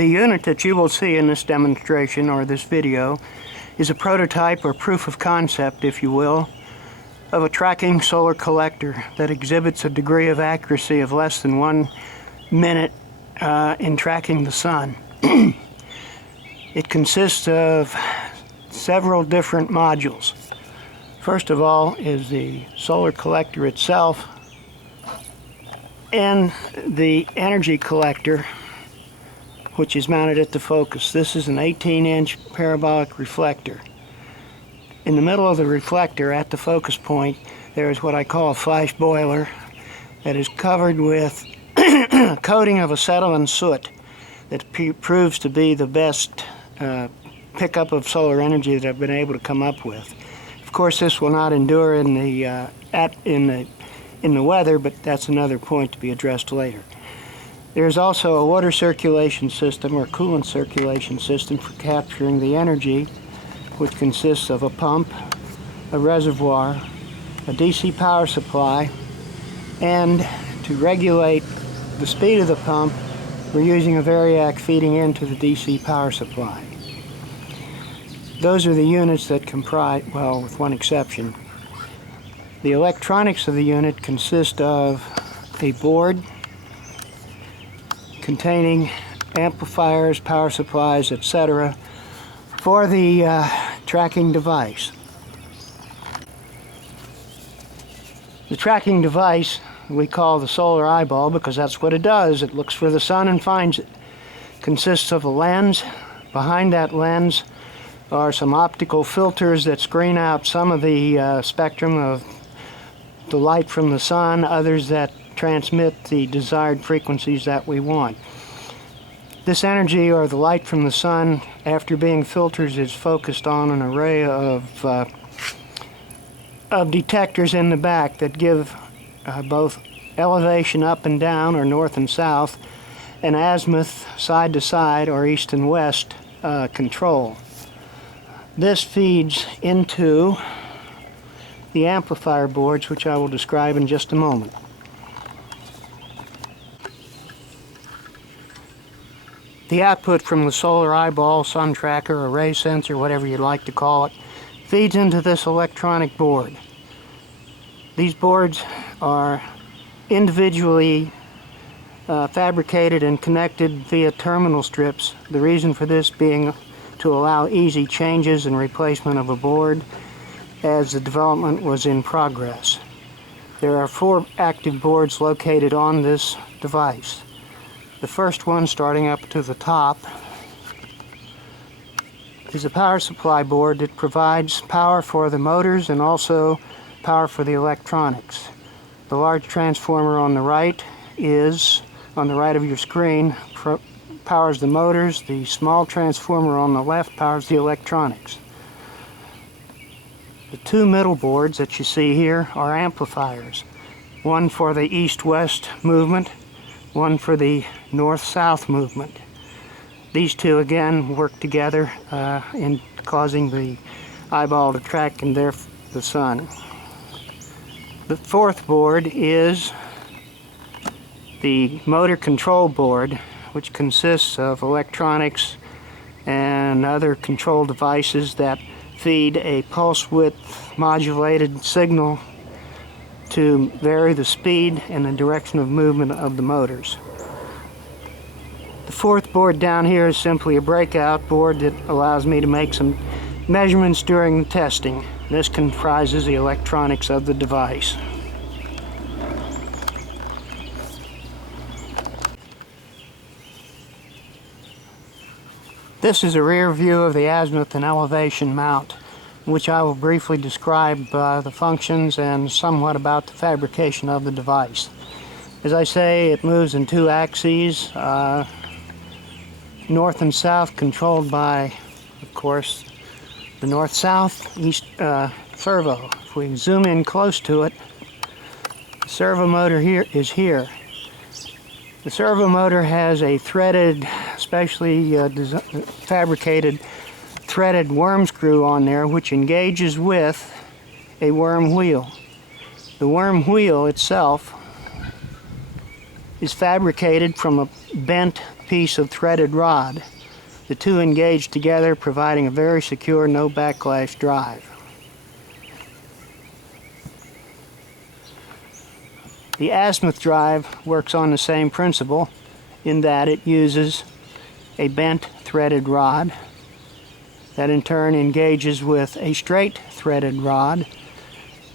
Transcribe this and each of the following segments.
The unit that you will see in this demonstration or this video is a prototype or proof of concept, if you will, of a tracking solar collector that exhibits a degree of accuracy of less than 1 minute in tracking the sun. It consists of several different modules. First of all is the solar collector itself and the energy collector, which is mounted at the focus. This is an 18-inch parabolic reflector. In the middle of the reflector at the focus point there is what I call a flash boiler that is covered with a coating of acetylene soot that proves to be the best pickup of solar energy that I've been able to come up with. Of course, this will not endure in the weather, but that's another point to be addressed later. There's also a water circulation system or coolant circulation system for capturing the energy, which consists of a pump, a reservoir, a DC power supply, and to regulate the speed of the pump, we're using a variac feeding into the DC power supply. Those are the units that comprise, well, with one exception. The electronics of the unit consist of a board containing amplifiers, power supplies, etc. for the tracking device. The tracking device we call the solar eyeball because that's what it does. It looks for the sun and finds it. Consists of a lens. Behind that lens are some optical filters that screen out some of the spectrum of the light from the sun, others that transmit the desired frequencies that we want. This energy, or the light from the sun, after being filtered, is focused on an array of detectors in the back that give both elevation up and down, or north and south, and azimuth side to side, or east and west control. This feeds into the amplifier boards, which I will describe in just a moment. The output from the solar eyeball, sun tracker, array sensor, whatever you'd like to call it, feeds into this electronic board. These boards are individually fabricated and connected via terminal strips. The reason for this being to allow easy changes and replacement of a board as the development was in progress. There are 4 active boards located on this device. The first one, starting up to the top, is a power supply board that provides power for the motors and also power for the electronics. The large transformer on the right of your screen, powers the motors. The small transformer on the left powers the electronics. The 2 middle boards that you see here are amplifiers. One for the east-west movement, one for the north-south movement. These 2 again work together in causing the eyeball to track and therefore the sun. The 4th board is the motor control board, which consists of electronics and other control devices that feed a pulse width modulated signal to vary the speed and the direction of movement of the motors. The 4th board down here is simply a breakout board that allows me to make some measurements during the testing. This comprises the electronics of the device. This is a rear view of the azimuth and elevation mount, which I will briefly describe the functions and somewhat about the fabrication of the device. As I say, it moves in 2 axes, north and south, controlled by, of course, the north-south east servo. If we zoom in close to it, the servo motor here is here. The servo motor has a threaded, specially fabricated threaded worm screw on there, which engages with a worm wheel. The worm wheel itself is fabricated from a bent piece of threaded rod. The two engage together, providing a very secure, no backlash drive. The azimuth drive works on the same principle in that it uses a bent threaded rod that in turn engages with a straight threaded rod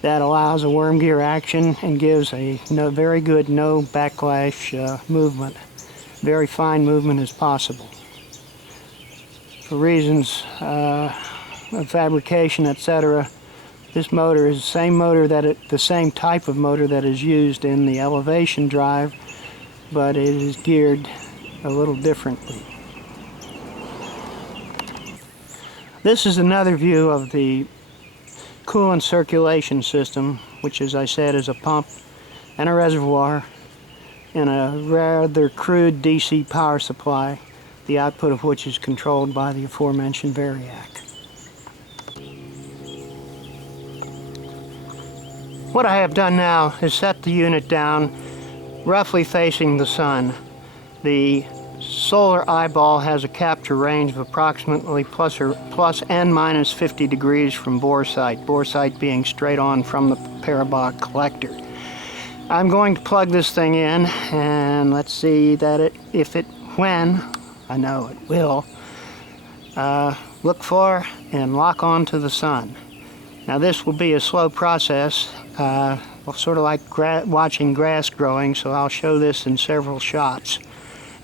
that allows a worm gear action and gives a very good no backlash movement. Very fine movement as possible. For reasons of fabrication, etc., this motor is the same type of motor that is used in the elevation drive, but it is geared a little differently. This is another view of the coolant circulation system, which, as I said, is a pump and a reservoir and a rather crude DC power supply, the output of which is controlled by the aforementioned variac. What I have done now is set the unit down roughly facing the sun. The solar eyeball has a capture range of approximately plus and minus 50 degrees from boresight being straight on from the parabolic collector. I'm going to plug this thing in, and let's see that when I know it will, look for and lock on to the sun. Now this will be a slow process, sort of like watching grass growing, so I'll show this in several shots.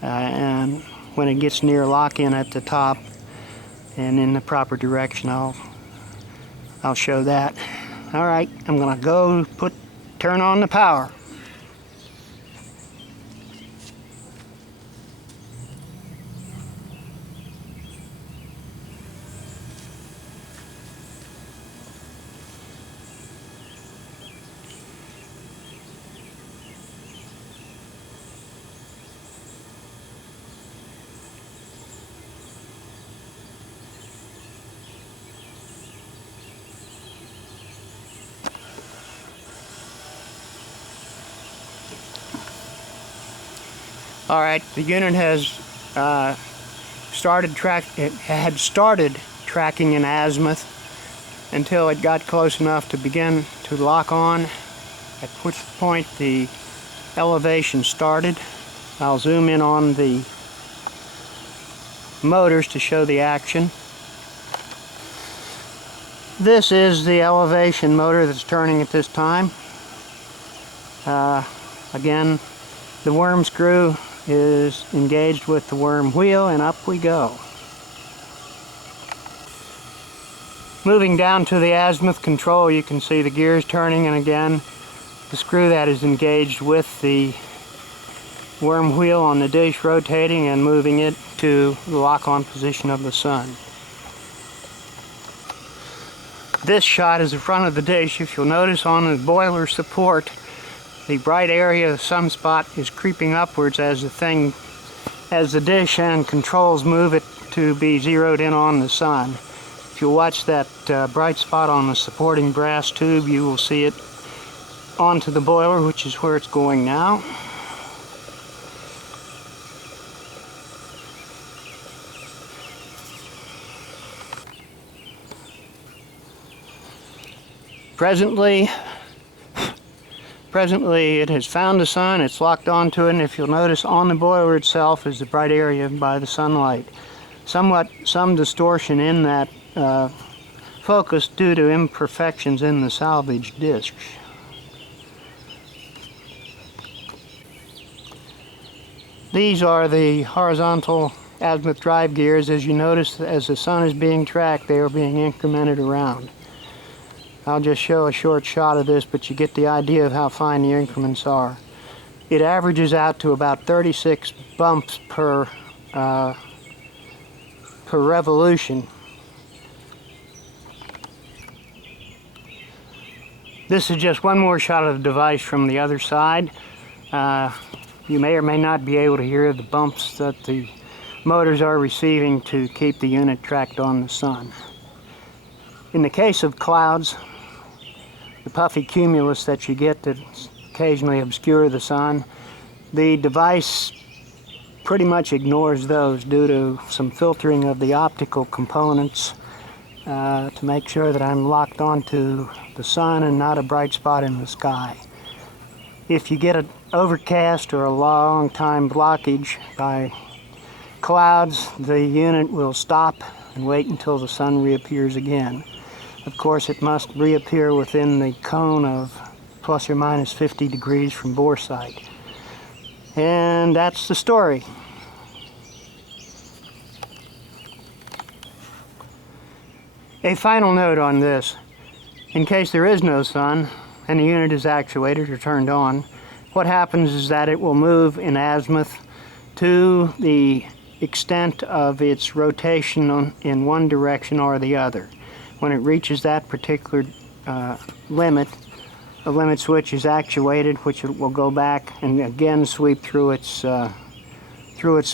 And when it gets near lock-in at the top and in the proper direction, I'll show that. All right, I'm gonna go turn on the power. All right, the unit has started tracking in azimuth until it got close enough to begin to lock on, at which point the elevation started. I'll zoom in on the motors to show the action. This is the elevation motor that's turning at this time. Again, the worm screw is engaged with the worm wheel, and up we go. Moving down to the azimuth control, you can see the gears turning, and again the screw that is engaged with the worm wheel on the dish rotating and moving it to the lock-on position of the sun. This shot is the front of the dish. If you'll notice on the boiler support, the bright area, the sunspot, is creeping upwards as the dish and controls move it to be zeroed in on the sun. If you watch that bright spot on the supporting brass tube, you will see it onto the boiler, which is where it's going now. Presently it has found the sun, it's locked onto it, and if you'll notice on the boiler itself is the bright area by the sunlight. Some distortion in that focus due to imperfections in the salvage disc. These are the horizontal azimuth drive gears. As you notice, as the sun is being tracked, they are being incremented around. I'll just show a short shot of this, but you get the idea of how fine the increments are. It averages out to about 36 bumps per revolution. This is just one more shot of the device from the other side. You may or may not be able to hear the bumps that the motors are receiving to keep the unit tracked on the sun. In the case of clouds, the puffy cumulus that you get that occasionally obscure the sun, The device pretty much ignores those due to some filtering of the optical components to make sure that I'm locked onto the sun and not a bright spot in the sky. If you get an overcast or a long time blockage by clouds, the unit will stop and wait until the sun reappears again. Of course, it must reappear within the cone of plus or minus 50 degrees from bore sight. And that's the story. A final note on this. In case there is no sun and the unit is actuated or turned on, what happens is that it will move in azimuth to the extent of its rotation in one direction or the other. When it reaches that particular limit, the limit switch is actuated, which it will go back and again sweep through its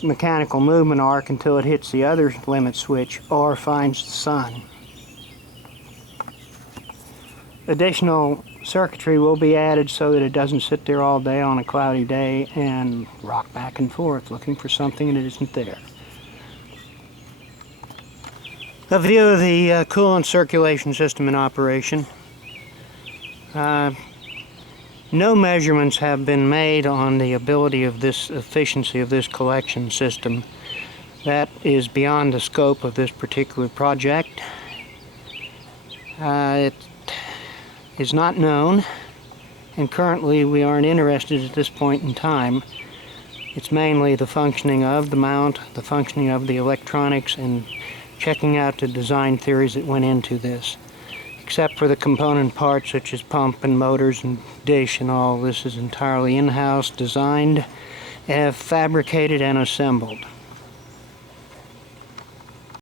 mechanical movement arc until it hits the other limit switch or finds the sun. Additional circuitry will be added so that it doesn't sit there all day on a cloudy day and rock back and forth looking for something that isn't there. A view of the coolant circulation system in operation. No measurements have been made on the ability of this efficiency of this collection system. That is beyond the scope of this particular project. It is not known, and currently we aren't interested at this point in time. It's mainly the functioning of the mount, the functioning of the electronics, and checking out the design theories that went into this. Except for the component parts such as pump and motors and dish and all, this is entirely in-house designed, fabricated and assembled.